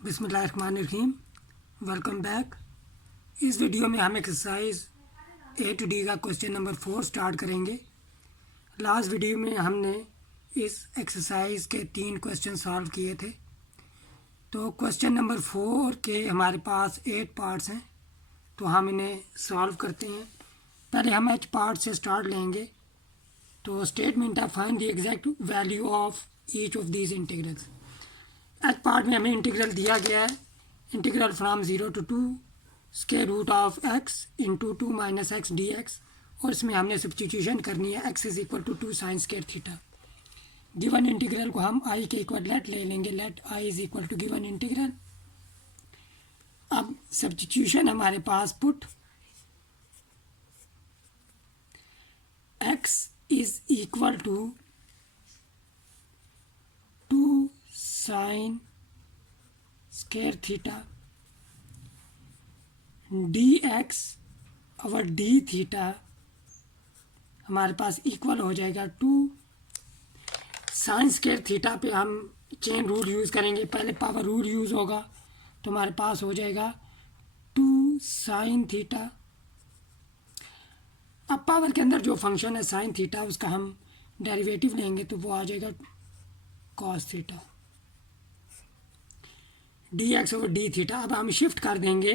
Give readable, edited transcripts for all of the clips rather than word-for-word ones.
बिस्मिल्लाहिर्रहमानिर्रहीम। Welcome back. इस video में हम एक्सरसाइज A to D का क्वेश्चन नंबर 4 स्टार्ट करेंगे। लास्ट वीडियो में हमने इस एक्सरसाइज के 3 क्वेश्चन सॉल्व किए थे। तो क्वेश्चन नंबर 4 के हमारे पास 8 पार्ट्स हैं, तो हम इन्हें सॉल्व करते हैं। पहले हम H पार्ट से स्टार्ट लेंगे। तो स्टेटमेंट है find the exact value of each of these integrals. H part में हमें इंटीग्रल दिया गया है, integral from 0 to 2 square root of x into 2 minus x d x, और इसमें हमने सब्सटीट्यूशन करनी है x is equal to 2 sine square theta. Given integral को हम i के इक्वल लेट ले लेंगे, let i is equal to given integral. अब सब्सटीट्यूशन हमारे पास put x is equal to 2 sine square theta d x और डी थीटा हमारे पास इक्वल हो जाएगा 2 साइन स्क्वायर थीटा पे हम चेन रूल यूज़ करेंगे। पहले पावर रूल यूज़ होगा तो हमारे पास हो जाएगा 2 साइन थीटा। अब पावर के अंदर जो फंक्शन है साइन थीटा, उसका हम डेरिवेटिव लेंगे तो वो आ जाएगा cos theta d x over d theta. अब हम शिफ्ट कर देंगे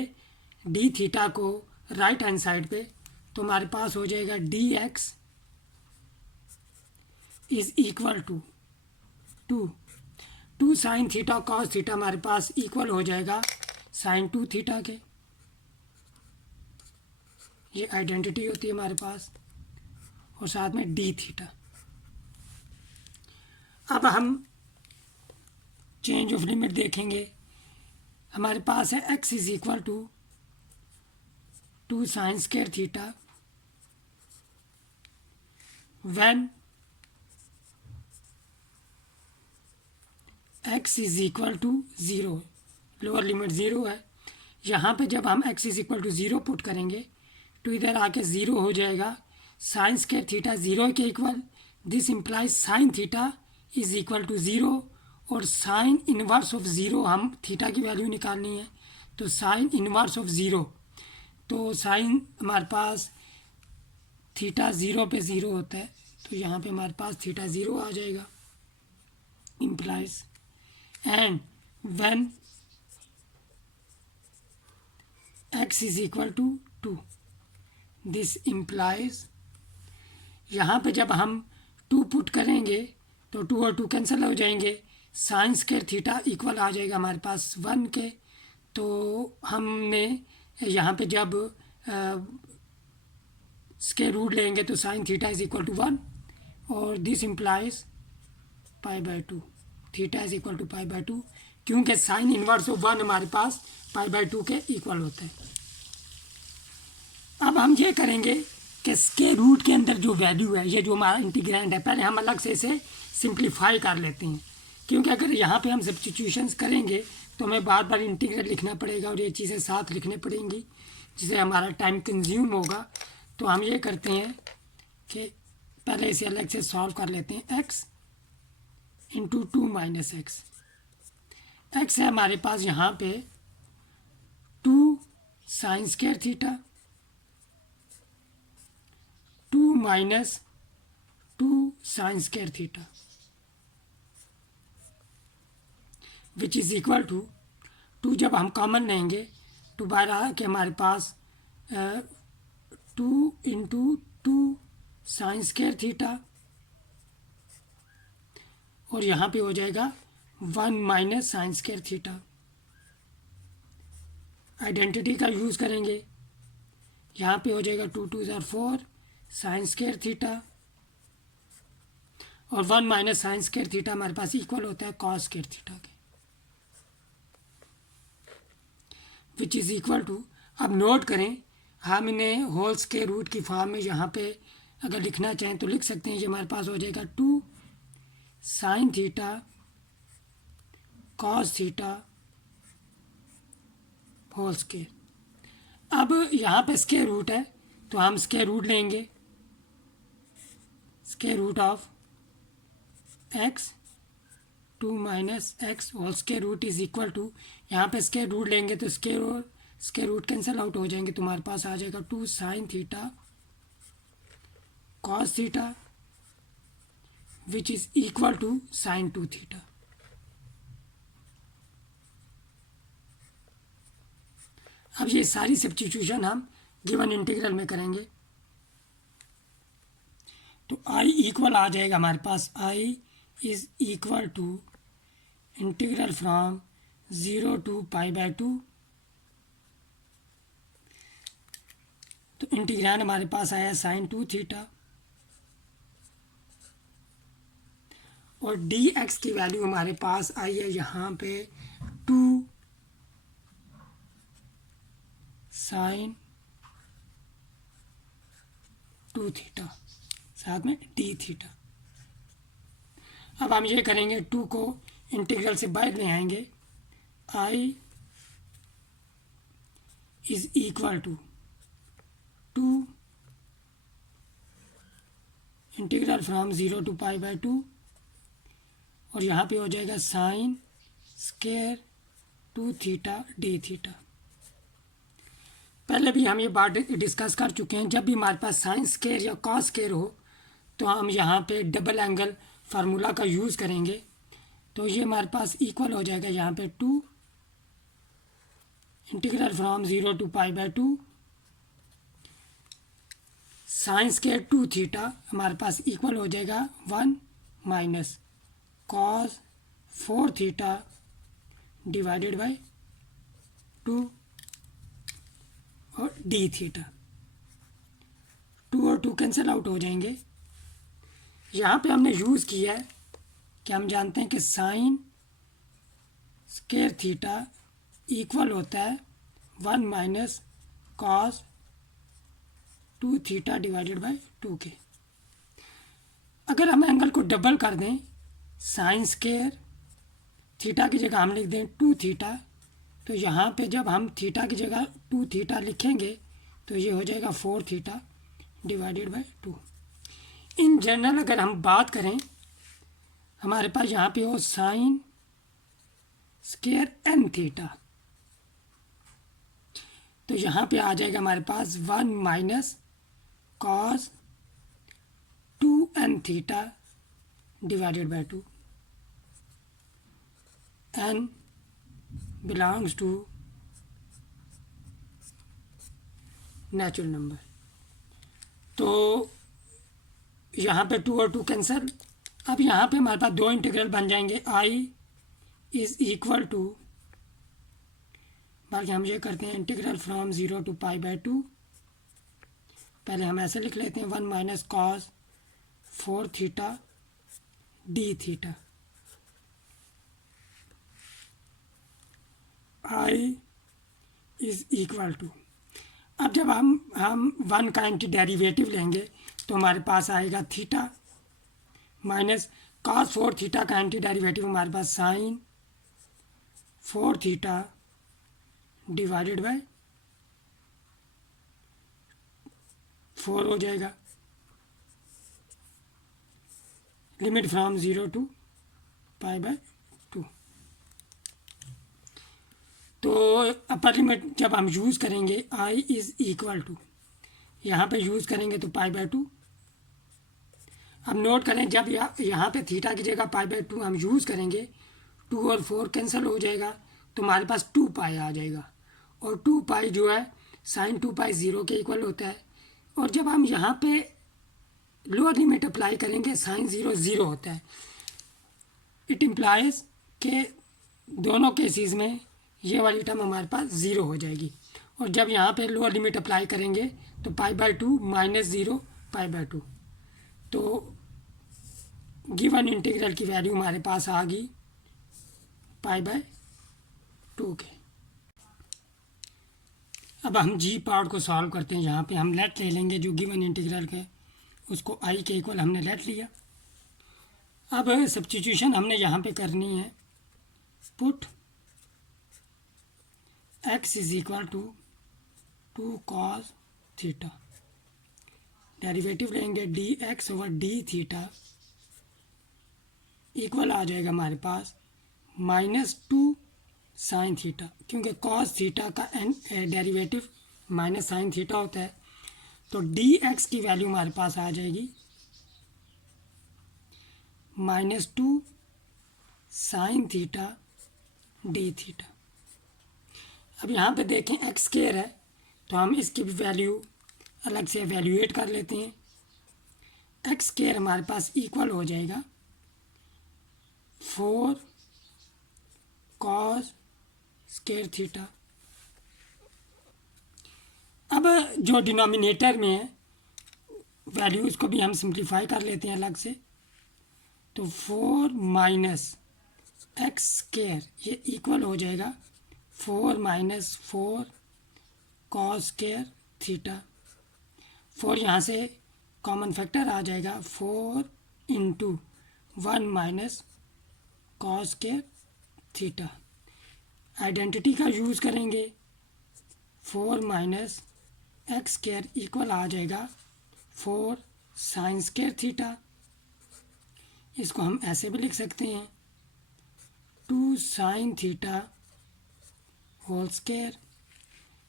डी थीटा को राइट हैंड साइड पे, तो हमारे पास हो जाएगा d x is equal to 2 sine theta cos theta हमारे पास इक्वल हो जाएगा साइन 2 थीटा के। ये आइडेंटिटी होती है हमारे पास, और साथ में डी थीटा। अब हम चेंज ऑफ लिमिट देखेंगे। हमारे पास है x is equal to 2 sine square theta when x is equal to 0, lower limit 0 है। यहाँ पे जब हम x is equal to 0 put करेंगे तो इधर आके 0 हो जाएगा। साइन स्क्वायर थीटा 0 के equal, this implies sine theta is equal to 0, और साइन इनवर्स ऑफ 0 हम थीटा की वैल्यू निकालनी है। तो साइन इनवर्स ऑफ 0, तो साइन हमारे पास थीटा 0 पे 0 होता है, तो यहाँ पे हमारे पास थीटा 0 आ जाएगा। Implies and when x is equal to 2, this implies, यहाँ पे जब हम 2 पुट करेंगे तो 2 और 2 कैंसिल हो जाएंगे। साइन स्क्वायर थीटा इक्वल आ जाएगा हमारे पास 1 के। तो हमने यहाँ पे जब स्क्वायर रूट लेंगे तो sine theta is equal to 1, और this implies π/2, theta is equal to π/2, क्योंकि साइन इनवर्स ऑफ 1 हमारे पास π/2 के इक्वल होता है। अब हम ये करेंगे कि स्क्वायर रूट के अंदर जो वैल्यू है, ये जो हमारा इंटीग्रैंड है, पहले हम अलग से इसे सिंप्लीफाई कर लेते हैं, क्योंकि अगर यहाँ पे हम सब्स्टिट्यूशंस करेंगे तो हमें बार बार इंटीग्रल लिखना पड़ेगा और ये चीज़ें साथ लिखनी पड़ेंगी, जिससे हमारा टाइम कंज्यूम होगा। तो हम ये करते हैं कि पहले इसे अलग से सॉल्व कर लेते हैं। x into 2 minus x, x है हमारे पास यहाँ पे 2 sine square theta 2 minus 2 sine square theta which is equal to 2, जब हम कॉमन लेंगे तो बाहर आ कि हमारे पास 2 इंटू 2 साइन स्क्वायर थीटा, और यहाँ पे हो जाएगा 1 minus sign square theta. Identity का यूज़ करेंगे, यहाँ पे हो जाएगा 2 2 ज़ार 4 साइन स्क्वायर थीटा, और 1 माइनस साइन स्क्वायर थीटा हमारे पास इक्वल होता है कॉस स्क्वायर थीटा के, विच इज़ इक्वल टू, अब नोट करें, हम इन्हें होल स्क्वायर रूट की फॉर्म में यहाँ पे अगर लिखना चाहें तो लिख सकते हैं। ये हमारे पास हो जाएगा 2 sine theta cos theta whole square. अब यहाँ पे स्क्वायर रूट है तो हम स्क्वायर रूट लेंगे, square root of x two minus x whole square root is equal to, यहाँ पे स्क्वायर रूट लेंगे तो स्क्वायर रूट कैंसिल आउट हो जाएंगे, तुम्हारे पास आ जाएगा 2 sine theta cos theta which is equal to sine 2 theta. अब ये सारी सब्स्टिट्यूशन हम गिवन इंटीग्रल में करेंगे, तो आई इक्वल आ जाएगा हमारे पास, I is equal to integral from 0 to π/2। तो इंटीग्रैंड हमारे पास आया साइन 2 थीटा और डी एक्स की वैल्यू हमारे पास आई है यहाँ पे 2 साइन 2 थीटा साथ में डी थीटा। अब हम ये करेंगे, 2 को इंटीग्रल से बाहर ले आएंगे, I is equal to 2 integral from 0 to π/2 और यहाँ पे हो जाएगा sine square 2 theta d theta. पहले भी हम ये बात डिस्कस कर चुके हैं, जब भी हमारे पास साइन स्क्वायर या कॉस स्क्वायर हो तो हम यहाँ पे डबल एंगल फार्मूला का यूज़ करेंगे, तो ये हमारे पास इक्वल हो जाएगा यहाँ पे 2 integral from 0 to π/2 sine square 2 theta हमारे पास इक्वल हो जाएगा 1 minus cos 4 theta divided by 2 और डी थीटा। 2 और 2 कैंसिल आउट हो जाएंगे। यहाँ पे हमने यूज़ किया है कि हम जानते हैं कि साइन स्क्वायर थीटा इक्वल होता है 1 minus cos 2 theta divided by 2 के। अगर हम एंगल को डबल कर दें, साइन स्क्वायर थीटा की जगह हम लिख दें 2 थीटा, तो यहाँ पे जब हम थीटा की जगह 2 थीटा लिखेंगे तो ये हो जाएगा 4 theta divided by 2। In general अगर हम बात करें, हमारे पास यहाँ पे हो साइन स्क्वायर n थीटा, तो यहाँ पे आ जाएगा हमारे पास 1 minus cos 2n theta divided by 2। n belongs to natural number. तो यहाँ पे 2 और 2 कैंसिल। अब यहाँ पे हमारे पास 2 इंटीग्रल बन जाएंगे, आई इज इक्वल टू, बाकी हम ये करते हैं इंटीग्रल फ्रॉम 0 टू π/2, पहले हम ऐसे लिख लेते हैं 1 minus cos 4 theta d theta. I is equal to, अब जब हम 1 का एंटी डेरिवेटिव लेंगे तो हमारे पास आएगा थीटा माइनस कॉस 4 थीटा का एंटी डेरिवेटिव हमारे पास साइन 4 थीटा डिवाइडेड बाय 4 हो जाएगा। Limit from 0 to π/2। तो अपर लिमिट जब हम यूज़ करेंगे, आई इज़ इक्वल टू, यहाँ पे यूज़ करेंगे तो π/2। अब नोट करें, जब यहाँ पे थीटा की जगह π/2 हम यूज़ करेंगे, 2 और 4 कैंसिल हो जाएगा तो हमारे पास 2π आ जाएगा, और 2π जो है साइन 2π 0 के इक्वल होता है। और जब हम यहाँ पे लोअर लिमिट अप्लाई करेंगे, साइन 0 0 होता है। इट इम्प्लाइज के दोनों केसेस में ये वाली टर्म हमारे पास 0 हो जाएगी। और जब यहाँ पे लोअर लिमिट अप्लाई करेंगे तो π/2 माइनस 0 π/2, तो गिवन इंटीग्रल की वैल्यू हमारे पास आ गई π/2 के। अब हम जी पार्ट को सॉल्व करते हैं। यहाँ पे हम लेट ले लेंगे जो गिवन इंटीग्रल के, उसको आई के इक्वल हमने लेट लिया। अब सब्स्टिट्यूशन हमने यहाँ पे करनी है, put x is equal to 2 cos theta, derivative लेंगे d x over d theta equal आ जाएगा हमारे पास -2 साइन थीटा, क्योंकि कॉस थीटा का डेरिवेटिव माइनस साइन थीटा होता है। तो डी एक्स की वैल्यू हमारे पास आ जाएगी -2 साइन थीटा डी थीटा। अब यहाँ पे देखें एक्स स्क्वायर है, तो हम इसकी भी वैल्यू अलग से एवेल्यूएट कर लेते हैं। एक्स स्क्वायर हमारे पास इक्वल हो जाएगा 4 कॉस स्क्वायर थीटा। अब जो डिनोमिनेटर में है वैल्यू, इसको भी हम सिंप्लीफाई कर लेते हैं अलग से। तो 4 माइनस एक्स स्क्वायर ये इक्वल हो जाएगा 4 माइनस 4 कॉस स्क्वायर थीटा। 4 यहाँ से कॉमन फैक्टर आ जाएगा, 4 into 1 minus cos square theta. Identity का यूज़ करेंगे, 4 माइनस एक्स स्क्वायर इक्वल आ जाएगा 4 साइन स्क्वायर थीटा। इसको हम ऐसे भी लिख सकते हैं 2 sine theta whole square.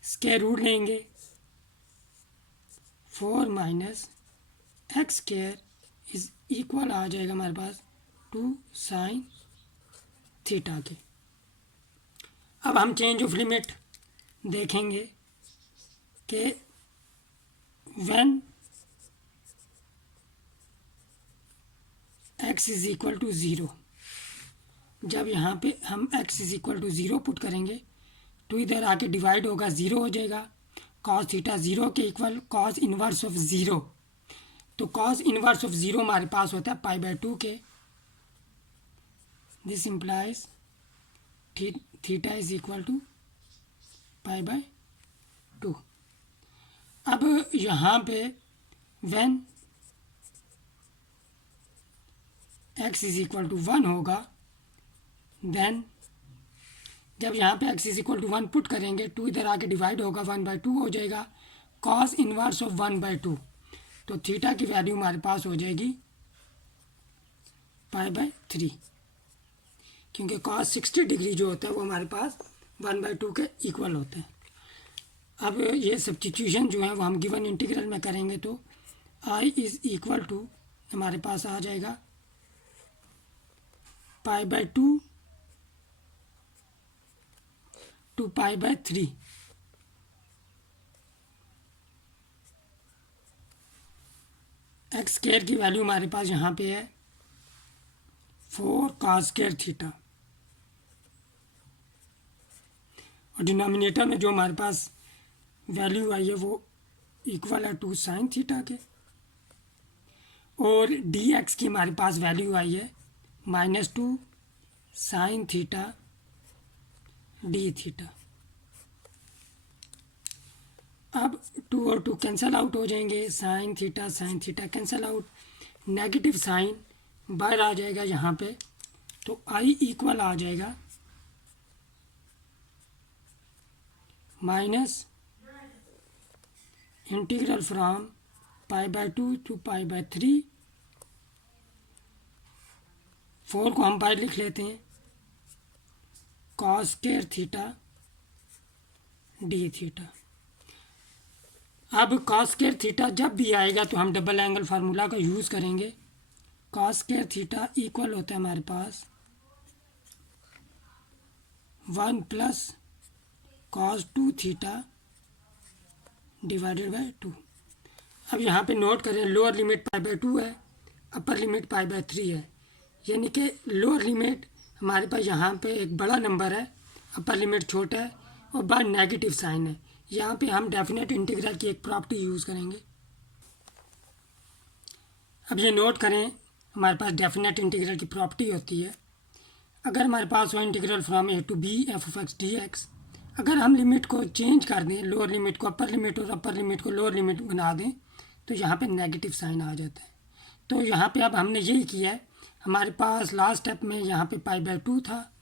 Square root लेंगे, 4 minus x square is equal आ जाएगा हमारे पास 2 साइन थीटा के। अब हम चेंज ऑफ लिमिट देखेंगे कि when x is equal to zero, जब यहाँ पे हम x is equal to zero put करेंगे तो इधर आके डिवाइड होगा, ज़ीरो हो जाएगा। कॉस थीटा ज़ीरो के equal cos inverse of zero, तो कॉस इन्वर्स ऑफ ज़ीरो हमारे पास होता है π/2 के। This implies theta is equal to π/2। अब यहाँ पे when x is equal to 1 होगा, देन जब यहाँ पे x is equal to 1 put करेंगे 2 इधर आके डिवाइड होगा, 1/2 हो जाएगा। कॉस इन्वर्स ऑफ 1/2, तो थीटा की वैल्यू हमारे पास हो जाएगी π/3, क्योंकि कॉस 60 डिग्री जो होता है वो हमारे पास 1/2 के इक्वल होता है। अब ये सब्स्टिट्यूशन जो है वो हम गिवन इंटीग्रल में करेंगे, तो i इज़ इक्वल टू हमारे पास आ जाएगा π/2 टू π/3। एक्स स्क्वायर की वैल्यू हमारे पास यहाँ पे है 4 कॉस स्क्वायर थीटा, और डिनोमिनेटर में जो हमारे पास वैल्यू आई है वो इक्वल है 2 साइन थीटा के, और डी एक्स की हमारे पास वैल्यू आई है -2 साइन थीटा डी थीटा। अब 2 और 2 कैंसिल आउट हो जाएंगे, sine theta cancel out, negative sine बाहर आ जाएगा यहाँ पे, तो आई इक्वल आ जाएगा माइनस इंटीग्रल फ्रॉम π/2 टू π/3। 4 को हम बाहर लिख लेते हैं, cos square theta d theta. अब कॉस स्क्वायर थीटा जब भी आएगा तो हम डबल एंगल फार्मूला का यूज़ करेंगे। कॉस स्क्वायर थीटा इक्वल होता है हमारे पास 1 plus cos 2 theta divided by 2। अब यहाँ पे नोट करें, लोअर लिमिट π/2 है, अपर लिमिट π/3 है, यानी कि लोअर लिमिट हमारे पास यहाँ पे एक बड़ा नंबर है, अपर लिमिट छोटा है और बाहर नेगेटिव साइन है। यहाँ पे हम डेफिनेट इंटीग्रल की एक प्रॉपर्टी यूज़ करेंगे। अब ये नोट करें, हमारे पास डेफिनेट इंटीग्रल की प्रॉपर्टी होती है, अगर हमारे पास हो integral from a to b f(x) dx, अगर हम लिमिट को चेंज कर दें, लोअर लिमिट को अपर लिमिट और अपर लिमिट को लोअर लिमिट बना दें, तो यहाँ पे नेगेटिव साइन आ जाता है। तो यहाँ पे अब हमने यही किया है, हमारे पास लास्ट स्टेप में यहाँ पे π/2 था,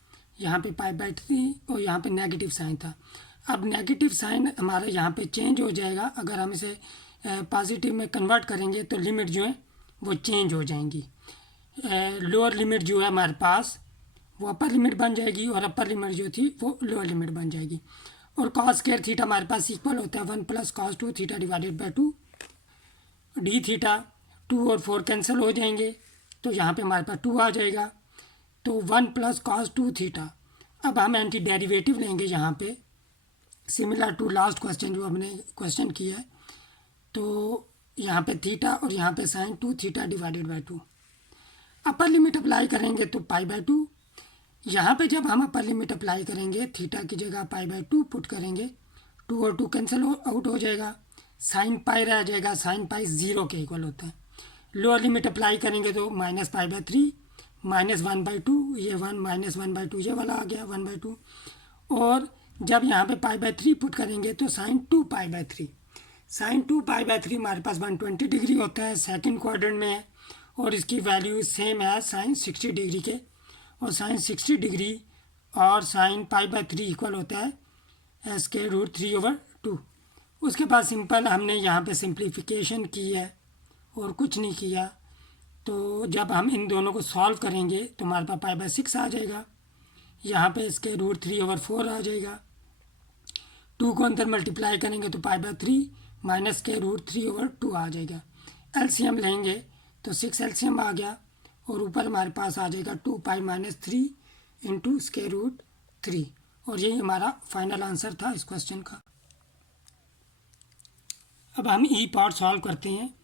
यहाँ पे π/3 और यहाँ पे नेगेटिव साइन था। अब नेगेटिव साइन हमारा यहाँ पे चेंज हो जाएगा, अगर हम इसे पॉजिटिव में कन्वर्ट करेंगे तो लिमिट जो है वो चेंज हो जाएंगी। लोअर लिमिट जो है हमारे पास वो अपर लिमिट बन जाएगी और अपर लिमिट जो थी वो लोअर लिमिट बन जाएगी। और कॉस स्क्वायर थीटा हमारे पास इक्वल होता है 1 + cos 2 theta divided by 2 d theta. 2 और 4 कैंसिल हो जाएंगे तो यहाँ पे हमारे पास 2 आ जाएगा। तो 1 + cos 2 थीटा। अब हम एंटी डेरिवेटिव लेंगे यहाँ पे, सिमिलर टू लास्ट क्वेश्चन जो हमने क्वेश्चन किया है। तो यहाँ पे थीटा और यहाँ पे sine 2 theta divided by 2। Upper limit apply करेंगे तो π/2। यहाँ पे जब हम अपर लिमिट अप्लाई करेंगे थीटा की जगह π/2 पुट करेंगे, 2 और 2 कैंसिल आउट हो जाएगा, साइन पाई रह जाएगा, साइन पाई 0 के इक्वल होता है। लोअर लिमिट अप्लाई करेंगे तो -π/3 -1/2, ये 1 -1/2 ये वाला आ गया 1/2। और जब यहाँ पे π/3 पुट करेंगे तो साइन 2π/3, साइन 2π/3 हमारे पास 120 डिग्री होता है, सेकंड क्वाड्रेंट में है और इसकी वैल्यू सेम है साइन 60 डिग्री के। और साइन 60 डिग्री और साइन π/3 इक्वल होता है √3/2। उसके बाद सिंपल हमने यहाँ पे सिंप्लीफिकेशन की है और कुछ नहीं किया। तो जब हम इन दोनों को सॉल्व करेंगे तो हमारे पास π/6 आ जाएगा, यहाँ पे इसके √3/4 आ जाएगा। 2 को अंदर मल्टीप्लाई करेंगे तो π/3 माइनस के √3/2 आ जाएगा। एलसीएम लेंगे तो 6 एलसीएम आ गया और ऊपर हमारे पास आ जाएगा 2π - 3 इंटू √3। और यही हमारा फाइनल आंसर था इस क्वेश्चन का। अब हम ई पार्ट सॉल्व करते हैं।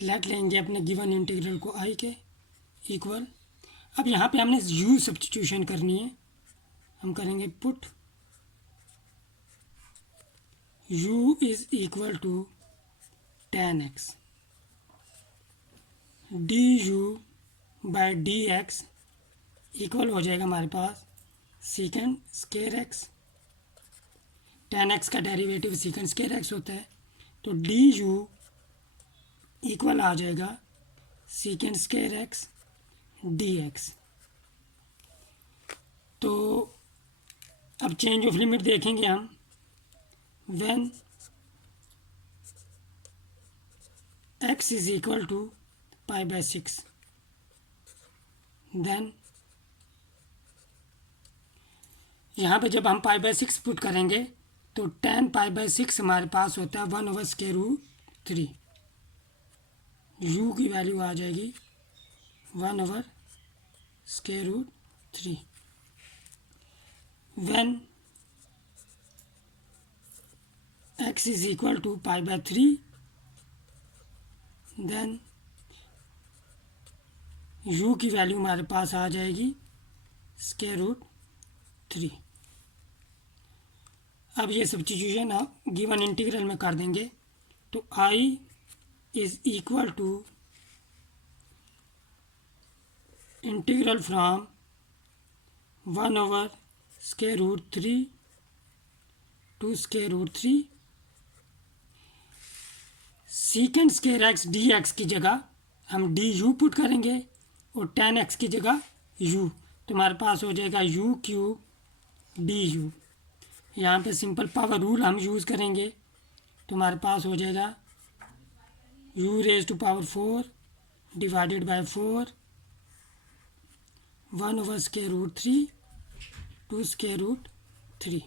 लेट लेंगे अपने गिवन इंटीग्रल को आई के इक्वल। अब यहाँ पे हमने यू सब्स्टिट्यूशन करनी है। हम करेंगे put u is equal to tan x du/dx equal हो जाएगा हमारे पास second square x। tan x का डेरिवेटिव सेकेंड स्क्वायर x होता है, तो du इक्वल आ जाएगा सेकेंड स्क्वायर x dx। तो अब चेंज ऑफ लिमिट देखेंगे हम। when x is equal to π/6 then यहाँ पे जब हम π/6 पुट करेंगे तो tan π/6 हमारे पास होता है 1/√3। u की वैल्यू आ जाएगी 1/√3। when x is equal to π/3 then u की वैल्यू हमारे पास आ जाएगी √3। अब ये सब्स्टिट्यूशन आप गिवन इंटीग्रल में कर देंगे तो i is equal to integral from 1/√3 to √3 second square x dx की जगह हम du पुट करेंगे और tan x की जगह u, तो हमारे पास हो जाएगा u³ du। यहाँ पे सिंपल पावर रूल हम यूज़ करेंगे तो हमारे पास हो जाएगा u⁴ divided by 4 1/√3 to √3।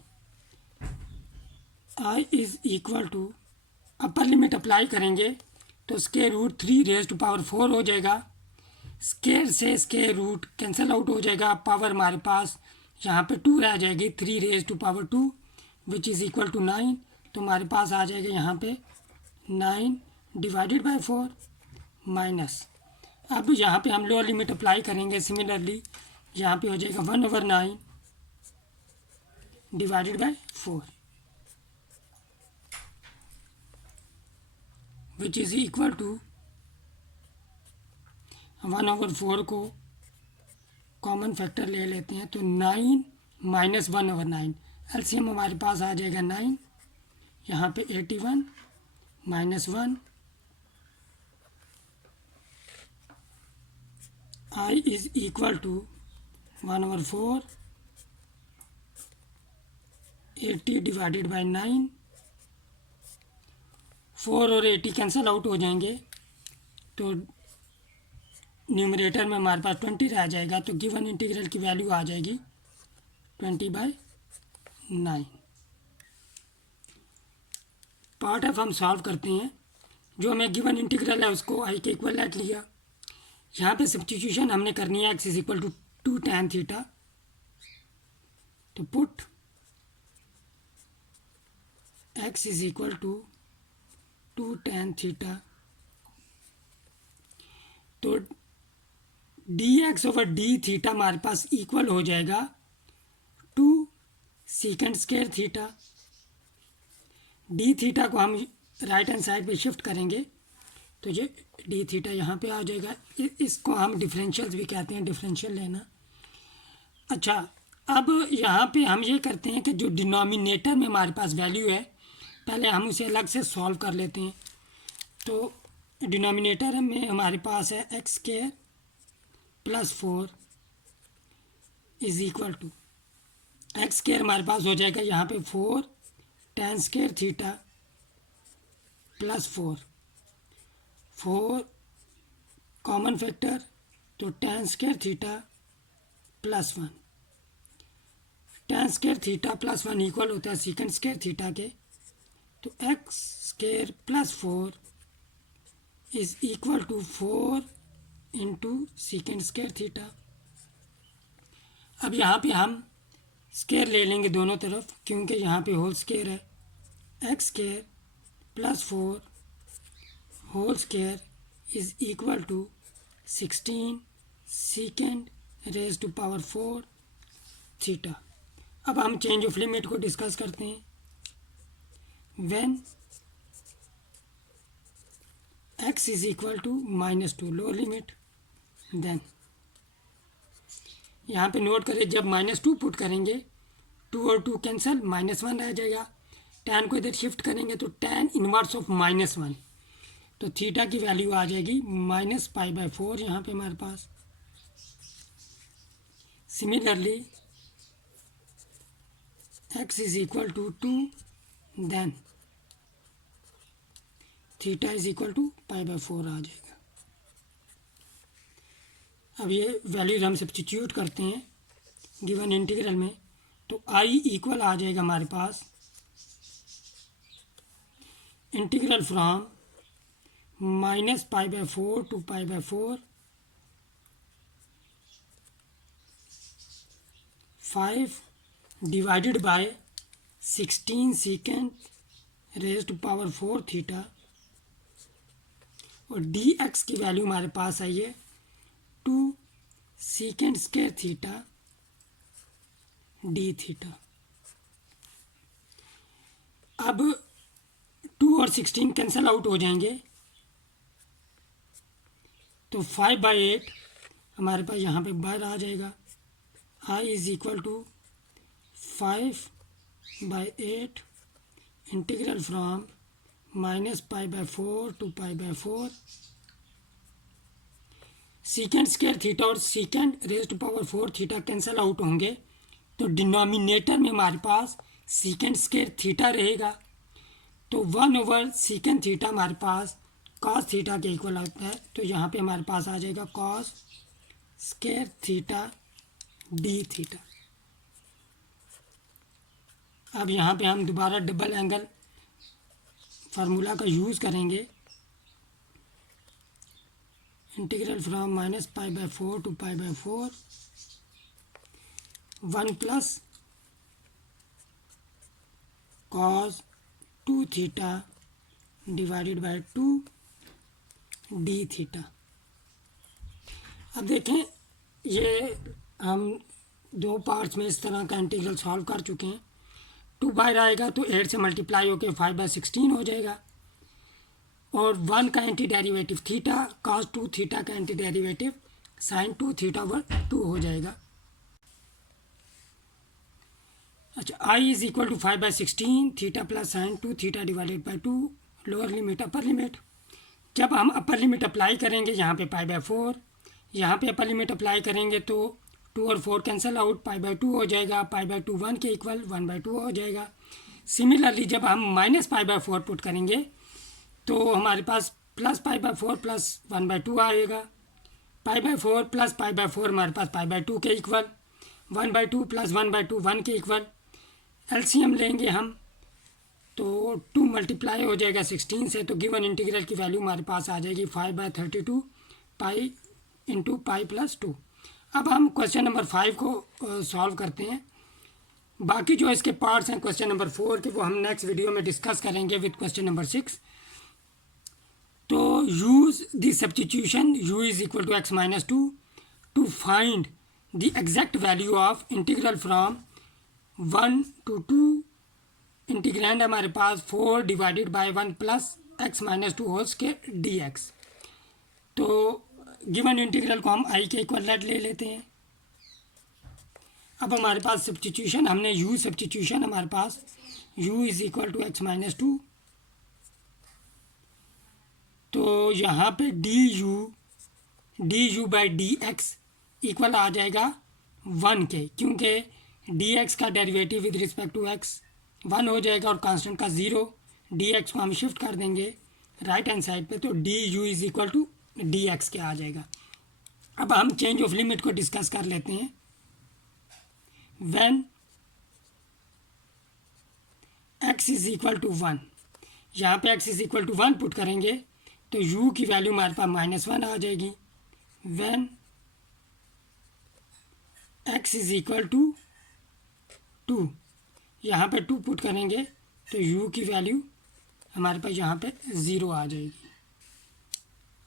i is equal to upper limit apply करेंगे तो √3⁴ हो जाएगा। स्क्वायर से स्क्वायर रूट कैंसिल आउट हो जाएगा, पावर हमारे पास यहाँ पे 2 रह जाएगी 3⁴ विच इज़ इक्वल टू 9। तो हमारे पास आ जाएगा यहाँ पे 9 डिवाइडेड बाय 4 माइनस। अब यहाँ पे हम लोअर लिमिट अप्लाई करेंगे, सिमिलरली यहाँ पे हो जाएगा 1/9 divided by 4 which is equal to 1/4 को कॉमन फैक्टर ले लेते हैं तो 9 माइनस 1/9। एलसीएम हमारे पास आ जाएगा 9, यहाँ पे 81 minus 1। i is equal to 1/4 80 divided by 9। 4 और 80 कैंसिल आउट हो जाएंगे तो न्यूमरेटर में हमारे पास 20 रह जाएगा, तो गिवन इंटीग्रल की वैल्यू आ जाएगी 20/9। पार्ट एफ हम सॉल्व करते हैं। जो हमें गिवन इंटीग्रल है उसको आई के इक्वल लेट लिया। यहाँ पे सब्स्टिट्यूशन हमने करनी है, x is equal to 2 tan theta. तो put x is equal to 2 tan theta. तो dx ओवर डी थीटा हमारे पास इक्वल हो जाएगा 2 second square theta. D theta को हम राइट हैंड साइड पे शिफ्ट करेंगे तो ये डी थीटा यहाँ पे आ जाएगा। इसको हम डिफरेंशियल्स भी कहते हैं, डिफरेंशियल लेना। अच्छा, अब यहाँ पे हम ये करते हैं कि जो डिनोमिनेटर में हमारे पास वैल्यू है पहले हम उसे अलग से सॉल्व कर लेते हैं। तो डिनोमिनेटर में हमारे पास है x square plus 4 is equal to x square हमारे पास हो जाएगा यहाँ पे 4 tan square theta plus 4 common factor, तो tan square theta plus 1। tan square theta plus 1 equal होता है सेकंड स्क्वायर थीटा के। तो x square plus 4 is equal to 4 into second square theta. अब यहाँ पे हम स्क्वायर ले लेंगे दोनों तरफ, क्योंकि यहाँ पे होल स्क्वायर है। X square plus 4 whole square is equal to 16 second raise to power 4 theta. अब हम चेंज ऑफ लिमिट को डिस्कस करते हैं। When x is equal to -2 lower limit, then यहाँ पे नोट करें जब -2 पुट करेंगे 2 और 2 कैंसिल, -1 रह जाएगा। tan को इधर शिफ्ट करेंगे तो tan इनवर्स ऑफ -1, तो थीटा की वैल्यू आ जाएगी -π/4 यहाँ पे हमारे पास। Similarly x is equal to 2, then theta is equal to π/4 आ जाएगा। अब ये वैल्यूज हम सब्स्टिट्यूट करते हैं गिवन इंटीग्रल में, तो i इक्वल आ जाएगा हमारे पास integral from -π/4 to π/4 5 divided by 16 second raise to power 4 theta, और dx की वैल्यू हमारे पास आई है 2 second square theta d theta. अब 2 और 16 कैंसिल आउट हो जाएंगे, तो 5/8 हमारे पास यहाँ पे बाहर आ जाएगा। i is equal to 5/8 integral from -π/4 to π/4 second square theta और second raise to power 4 theta cancel out होंगे, तो डिनोमिनेटर में हमारे पास सेकेंड स्क्वायर थीटा रहेगा। तो 1 सेकेंड थीटा हमारे पास कॉस थीटा के इक्वल आता है, तो यहाँ पे हमारे पास आ जाएगा cos square theta d theta. अब यहाँ पे हम दोबारा डबल एंगल फार्मूला का यूज़ करेंगे। Integral from -π/4 to π/4 1 plus cos 2 theta divided by 2 d theta. अब देखें ये हम दो पार्ट्स में इस तरह का इंटीग्रल सॉल्व कर चुके हैं। 2 बाहर आएगा तो 8 से मल्टीप्लाई होकर 5/16 हो जाएगा, और 1 का anti derivative theta, cos 2 theta का anti derivative sin 2 theta over 2 हो जाएगा। अच्छा, i is equal to 5/16 theta plus sin 2 theta divided by 2 lower limit upper limit. जब हम अपर लिमिट अप्लाई करेंगे यहाँ पे π/4, यहाँ पे अपर लिमिट अप्लाई करेंगे तो 2 और 4 कैंसिल आउट, π/2 हो जाएगा, π/2 1 के इक्वल 1/2 हो जाएगा। सिमिलरली जब हम -π/4 पुट करेंगे तो हमारे पास +π/4 + 1/2 आएगा, π/4 प्लस π/4 हमारे पास π/2 के इक्वल, 1/2 प्लस 1/2 1 के इक्वल। एलसीएम लेंगे हम तो 2 मल्टीप्लाई हो जाएगा 16 से, तो गिवन इंटीग्रल की वैल्यू हमारे पास आ जाएगी 5/32 पाई इंटू पाई प्लस 2। अब हम क्वेश्चन नंबर 5 को सॉल्व करते हैं। बाकी जो इसके पार्ट्स हैं क्वेश्चन नंबर 4 के, वो हम नेक्स्ट वीडियो में डिस्कस करेंगे विद क्वेश्चन नंबर 6। तो use the substitution u is equal to x minus 2 to find the exact value of integral from 1 to 2। Integrand हमारे पास 4 divided by 1 plus x minus 2 whole square dx। तो given integral को हम i के equal ले लेते हैं। अब हमारे पास सब्स्टिट्यूशन हमने u सब्स्टिट्यूशन हमारे पास u is equal to x minus 2, तो यहाँ पे du बाई dx इक्वल आ जाएगा 1 के, क्योंकि dx का derivative with respect to x 1 हो जाएगा और कांस्टेंट का 0। dx को हम शिफ्ट कर देंगे राइट हैंड साइड पे, तो du is equal to dx के आ जाएगा। अब हम चेंज ऑफ लिमिट को डिस्कस कर लेते हैं। When x is equal to 1, यहाँ पे x is equal to 1 put करेंगे तो u की वैल्यू हमारे पास -1 आ जाएगी। When x is equal to 2, यहाँ पे 2 पुट करेंगे तो u की वैल्यू हमारे पास यहाँ पे 0 आ जाएगी।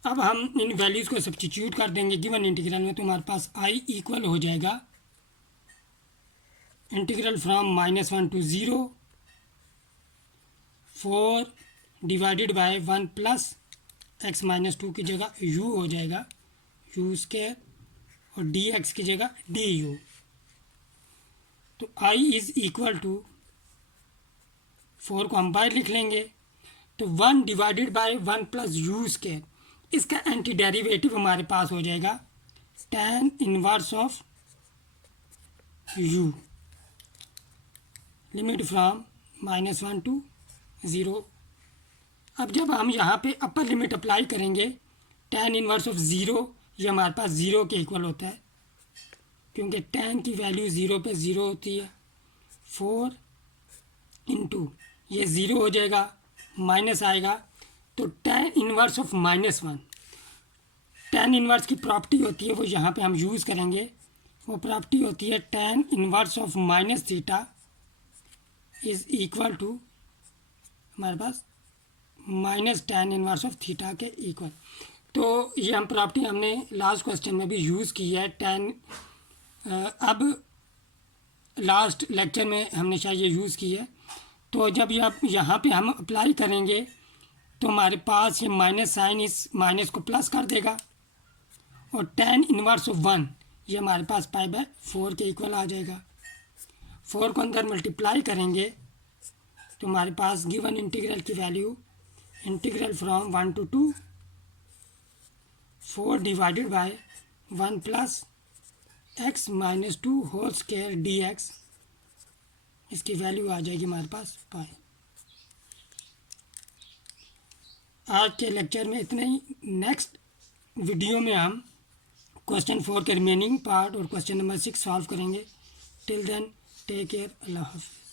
अब हम इन वैल्यूज़ को सब्स्टिट्यूट कर देंगे गिवन इंटीग्रल में, तो हमारे पास i इक्वल हो जाएगा integral from -1 to 0 4 divided by 1 plus x minus 2 की जगह u हो जाएगा u स्क्वायर और dx की जगह du। तो i इज़ इक्वल टू 4 को हम बाहर लिख लेंगे, तो 1 divided by 1 plus u square, इसका एंटी डेरिवेटिव हमारे पास हो जाएगा tan inverse of u, limit from -1 to 0। अब जब हम यहाँ पे अपर लिमिट अप्लाई करेंगे tan इनवर्स ऑफ 0, ये हमारे पास 0 के इक्वल होता है, क्योंकि tan की वैल्यू 0 पे 0 होती है। 4 इंटू ये 0 हो जाएगा, माइनस आएगा, तो tan inverse of -1, tan inverse की प्रॉपर्टी होती है वो यहाँ पे हम यूज़ करेंगे। वो प्रॉपर्टी होती है tan inverse of -θ is equal to हमारे पास -tan इनवर्स ऑफ थीटा के इक्वल। तो ये हम प्रॉपर्टी हमने लास्ट क्वेश्चन में भी यूज़ की है। अब लास्ट लेक्चर में हमने शायद ये यूज़ की है। तो जब यहाँ पे हम अप्लाई करेंगे तो हमारे पास ये माइनस साइन इस माइनस को प्लस कर देगा, और tan इनवर्स ऑफ 1 ये हमारे पास π/4 के इक्वल आ जाएगा। 4 को अंदर मल्टीप्लाई करेंगे तो हमारे पास गिवन इंटीग्रल की value integral from 1 to 2 4 divided by 1 plus x minus 2 whole square dx, इसकी वैल्यू आ जाएगी हमारे पास पाई। आज के लेक्चर में इतना ही। नेक्स्ट वीडियो में हम क्वेश्चन 4 के रिमेनिंग पार्ट और क्वेश्चन नंबर 6 सॉल्व करेंगे। टिल देन टेक केयर, अल्लाह हाफ़िज़।